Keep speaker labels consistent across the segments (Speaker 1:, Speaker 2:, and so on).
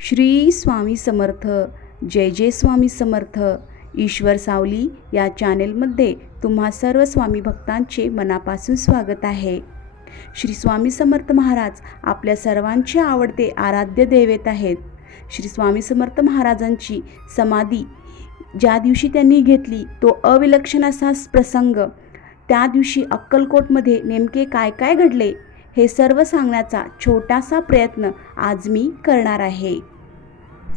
Speaker 1: श्री स्वामी समर्थ जय जय स्वामी समर्थ. ईश्वर सावली या चॅनेलमध्ये तुम्हा सर्व स्वामी भक्तांचे मनापासून स्वागत आहे. श्री स्वामी समर्थ महाराज आपल्या सर्वांचे आवडते आराध्य दैवत आहेत. श्री स्वामी समर्थ महाराजांची समाधी ज्या दिवशी त्यांनी घेतली तो अविलक्षण असा प्रसंग. त्या दिवशी अक्कलकोटमध्ये नेमके काय काय घडले? हे सर्व सांगण्याचा छोटासा प्रयत्न आज मी करणार आहे.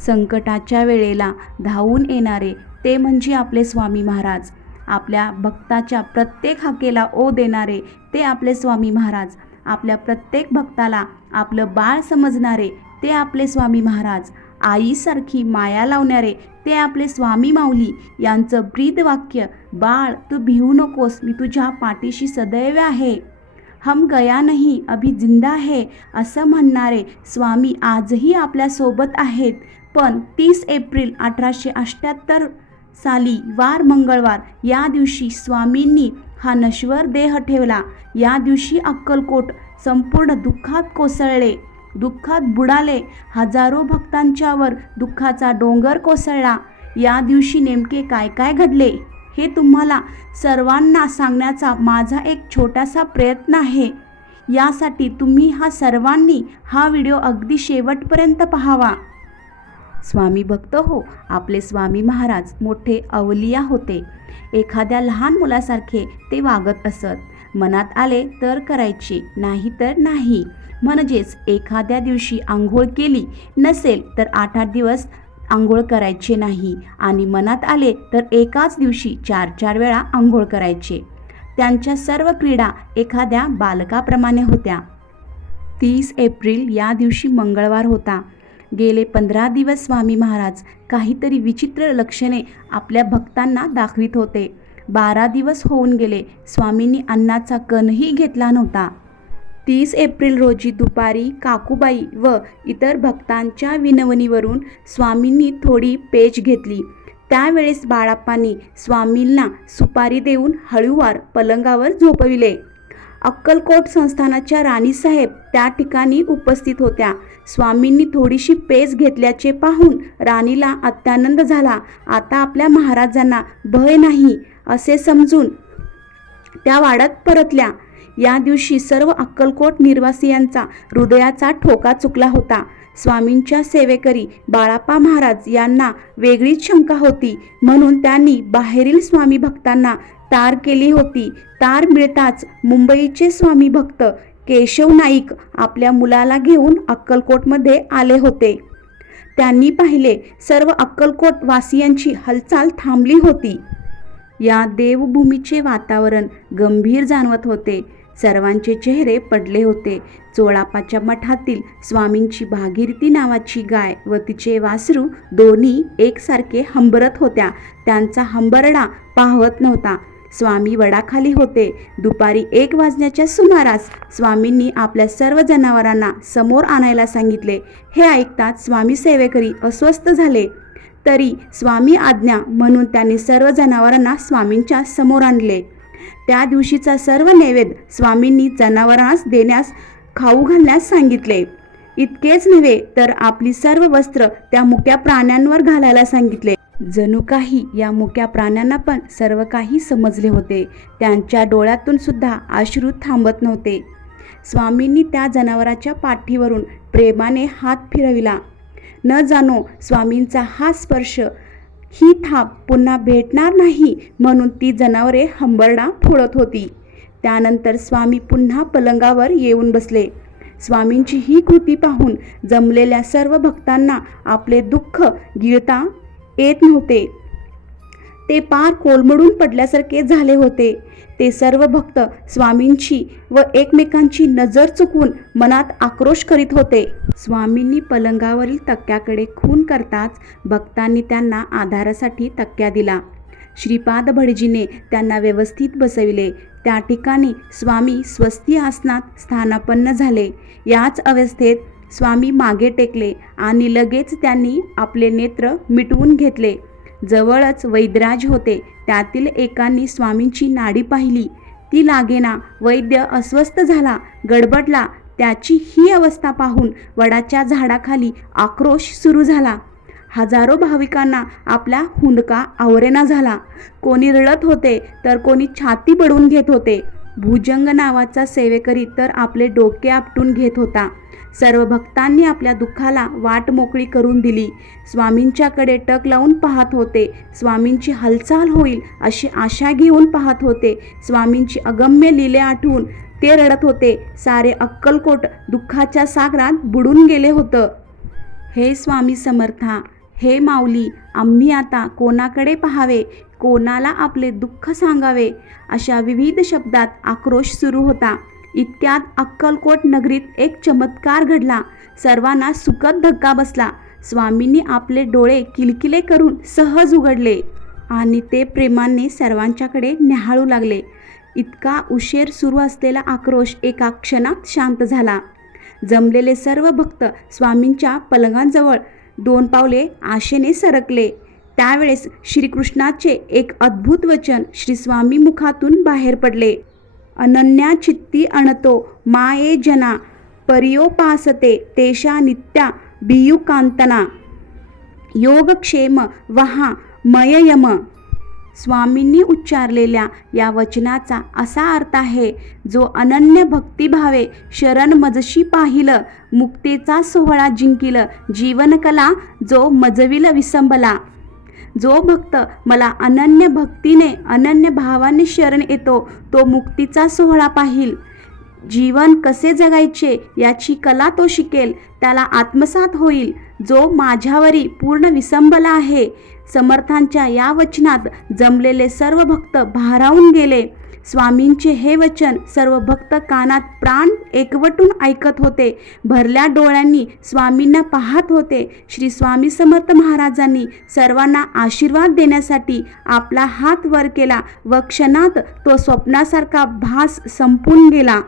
Speaker 1: संकटाच्या वेळेला धावून येणारे ते म्हणजे आपले स्वामी महाराज. आपल्या भक्ताच्या प्रत्येक हाकेला ओ देणारे ते आपले स्वामी महाराज. आपल्या प्रत्येक भक्ताला आपलं बाळ समजणारे ते आपले स्वामी महाराज. आईसारखी माया लावणारे ते आपले स्वामी माऊली. यांचं ब्रीद वाक्य बाळ तू भिवू नकोस मी तुझ्या पाठीशी सदैव आहे. हम गया नाही अभि जिंदा है असं म्हणणारे स्वामी आजही आपल्यासोबत आहेत. पण तीस एप्रिल अठराशे अठ्ठ्याहत्तर साली वार मंगळवार या दिवशी स्वामींनी हा नश्वर देह ठेवला. या दिवशी अक्कलकोट संपूर्ण दुःखात कोसळले दुःखात बुडाले हजारो भक्तांच्यावर दुःखाचा डोंगर कोसळला. या दिवशी नेमके काय काय घडले? हे तुम्हाला सर्वांना सांगण्याचा माझा एक छोटासा प्रयत्न आहे. यासाठी तुम्ही हा सर्वांनी हा व्हिडिओ अगदी शेवटपर्यंत पाहावा. स्वामी भक्त हो आपले स्वामी महाराज मोठे अवलिया होते. एखाद्या लहान मुलासारखे ते वागत असत. मनात आले तर करायचे नाही तर नाही. म्हणजेच एखाद्या दिवशी आंघोळ केली नसेल तर आठ आठ दिवस आंघोळ करायचे नाही. आणि मनात आले तर एकाच दिवशी चार चार वेळा आंघोळ करायचे. त्यांच्या सर्व क्रीडा एखाद्या बालकाप्रमाणे होत्या. तीस एप्रिल या दिवशी मंगळवार होता. गेले पंधरा दिवस स्वामी महाराज काहीतरी विचित्र लक्षणे आपल्या भक्तांना दाखवित होते. बारा दिवस होऊन गेले स्वामींनी अन्नाचा कणही घेतला नव्हता. तीस एप्रिल रोजी दुपारी काकूबाई व इतर भक्तांच्या विनवणीवरून स्वामींनी थोडी पेच घेतली. त्यावेळेस बाळाप्पांनी स्वामींना सुपारी देऊन हळूवार पलंगावर झोपविले. अक्कलकोट संस्थानाच्या राणीसाहेब त्या ठिकाणी उपस्थित होत्या. स्वामींनी थोडीशी पेज घेतल्याचे पाहून राणीला अत्यानंद झाला आता आपल्या महाराजांना भय नाही असे समजून त्या वाड्यात परतल्या. या दिवशी सर्व अक्कलकोट निर्वासियांचा हृदयाचा ठोका चुकला होता. स्वामींच्या सेवेकरी बाळापा महाराज यांना वेगळीच शंका होती. म्हणून त्यांनी बाहेरील स्वामी भक्तांना तार केली होती. तार मिळताच मुंबईचे स्वामी भक्त केशव नाईक आपल्या मुलाला घेऊन अक्कलकोटमध्ये आले होते. त्यांनी पाहिले सर्व अक्कलकोट वासियांची हालचाल थांबली होती. या देवभूमीचे वातावरण गंभीर जाणवत होते. सर्वांचे चेहरे पडले होते. चोळापाच्या मठातील स्वामींची भागीरथी नावाची गाय व तिचे वासरू दोन्ही एकसारखे हंबरत होत्या. त्यांचा हंबरडा पाहत नव्हता. स्वामी वडाखाली होते. दुपारी एक वाजण्याच्या सुमारास स्वामींनी आपल्या सर्व जनावरांना समोर आणायला सांगितले. हे ऐकताच स्वामी सेवेकरी अस्वस्थ झाले. तरी स्वामी आज्ञा म्हणून त्यांनी सर्व जनावरांना स्वामींच्या समोर आणले. त्या दिवशीचा सर्व नैवेद्य स्वामींनी जनावरांस देण्यास खाऊ घालण्यास सांगितले. इतकेच नव्हे तर आपली सर्व वस्त्र त्या मुक्या प्राण्यांवर घालायला सांगितले. जणू काही या मुक्या प्राण्यांना पण सर्व काही समजले होते. त्यांच्या डोळ्यातून सुद्धा अश्रू थांबत नव्हते. स्वामींनी त्या जनावराच्या पाठीवरून प्रेमाने हात फिरविला. न जाणो स्वामींचा हा स्पर्श ही थाप पुन्हा भेटणार नाही म्हणून ती जनावरे हंबरडा फोडत होती. त्यानंतर स्वामी पुन्हा पलंगावर येऊन बसले. स्वामींची ही कृती पाहून जमलेल्या सर्व भक्तांना आपले दुःख गिळता येत नव्हते. ते पार कोलमडून पडल्यासारखे झाले होते. ते सर्व भक्त स्वामींची व एकमेकांची नजर चुकवून मनात आक्रोश करीत होते. स्वामींनी पलंगावरील तक्क्याकडे खून करताच भक्तांनी त्यांना आधारासाठी तक्क्या दिला. श्रीपाद भटजीने त्यांना व्यवस्थित बसविले. त्या ठिकाणी स्वामी स्वस्ती आसनात स्थानापन्न झाले. याच अवस्थेत स्वामी मागे टेकले आणि लगेच त्यांनी आपले नेत्र मिटवून घेतले. जवळच वैद्यराज होते. त्यातील एकांनी स्वामींची नाडी पाहिली. ती लागेना वैद्य अस्वस्थ झाला गडबडला. त्याची ही अवस्था पाहून वडाच्या झाडाखाली आक्रोश सुरू झाला. हजारो भाविकांना आपला हुंदका आवरेना झाला. कोणी रडत होते तर कोणी छाती बडवून घेत होते. भुजंग नावाचा सेवेकरी तर आपले डोके आपटून घेत होता. सर्व भक्तांनी आपल्या दुःखाला वाट मोकळी करून दिली. स्वामींच्याकडे टक लावून पाहत होते. स्वामींची हालचाल होईल अशी आशा घेऊन पाहत होते. स्वामींची अगम्य लीले आठवून ते रडत होते. सारे अक्कलकोट दुःखाच्या सागरात बुडून गेले होतं. हे स्वामी समर्था हे माऊली आम्ही आता कोणाकडे पाहावे? कोणाला आपले दुःख सांगावे अशा विविध शब्दात आक्रोश सुरू होता. इतक्यात अक्कलकोट नगरीत एक चमत्कार घडला. सर्वांना सुखद धक्का बसला. स्वामींनी आपले डोळे किलकिले करून सहज उघडले आणि ते प्रेमाने सर्वांच्याकडे न्याहाळू लागले. इतका उशीर सुरू असलेला आक्रोश एका क्षणात शांत झाला. जमलेले सर्व भक्त स्वामींच्या पलंगांजवळ दोन पावले आशेने सरकले. त्यावेळेस श्रीकृष्णाचे एक अद्भुत वचन श्रीस्वामी मुखातून बाहेर पडले. अनन्या चित्ती अणतो माये जना पर्योपासते तेशा नित्या बियुकांतना. योगक्षेम वहा मययम. स्वामींनी उच्चारलेल्या या वचनाचा असा अर्थ आहे जो अनन्य भक्तिभावे शरण मजशी पाहिलं मुक्तीचा सोहळा जिंकिल जीवनकला जो मजविल विसंबला. जो भक्त मला अनन्य भक्तीने अनन्य भावाने शरण येतो तो मुक्तीचा सोहळा पाहिल. जीवन कसे जगायचे याची कला तो शिकेल त्याला आत्मसात होईल जो माझ्यावरी पूर्ण विसंबला आहे. समर्थांच्या या वचनात जमलेले सर्व भक्त भारावून गेले. स्वामींचे हे वचन सर्व भक्त कानात प्राण एकवटून ऐकत होते. भरल्या डोळ्यांनी स्वामींना पाहत होते. श्री स्वामी समर्थ महाराजांनी सर्वांना आशीर्वाद देण्यासाठी आपला हात वर केला व क्षणात तो स्वप्नासारखा भास संपून गेला.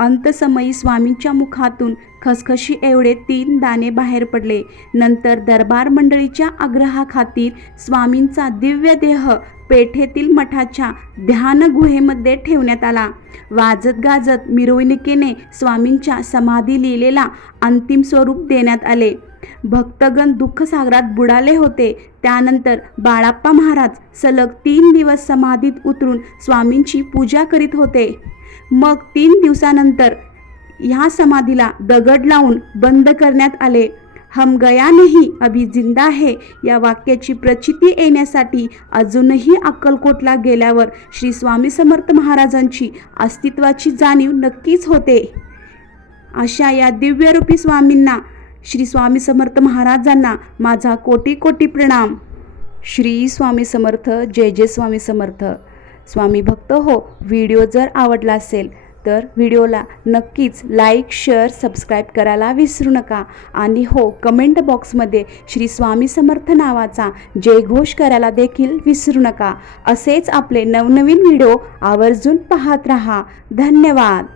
Speaker 1: अंतसमयी स्वामींच्या मुखातून खसखशी एवढे तीन दाणे बाहेर पडले. नंतर दरबार मंडळीच्या आग्रहाखातीर स्वामींचा दिव्य देह पेठेतील मठाच्या ध्यान गुहेमध्ये ठेवण्यात आला. वाजत गाजत मिरवणुकीने स्वामींच्या समाधी लिहिलेला अंतिम स्वरूप देण्यात आले. भक्तगण दुःखसागरात बुडाले होते. त्यानंतर बाळाप्पा महाराज सलग तीन दिवस समाधीत उतरून स्वामींची पूजा करीत होते. मग तीन दिवसानंतर ह्या समाधीला दगड लावून बंद करण्यात आले. हम गया नाही अभी जिंदा है या वाक्याची प्रचिती येण्यासाठी अजूनही अक्कलकोटला गेल्यावर श्री स्वामी समर्थ महाराजांची अस्तित्वाची जाणीव नक्कीच होते. अशा या दिव्यरूपी स्वामींना श्री स्वामी समर्थ महाराजांना माझा कोटी कोटी प्रणाम. श्री स्वामी समर्थ जय जय स्वामी समर्थ. स्वामी भक्त हो व्हिडिओ जर आवडला असेल तर व्हिडिओला नक्कीच लाईक शेअर सबस्क्राईब करायला विसरू नका. आणि हो कमेंट बॉक्समध्ये श्री स्वामी समर्थ नावाचा जयघोष करायला देखील विसरू नका. असेच आपले नवनवीन व्हिडिओ आवर्जून पाहत राहा. धन्यवाद.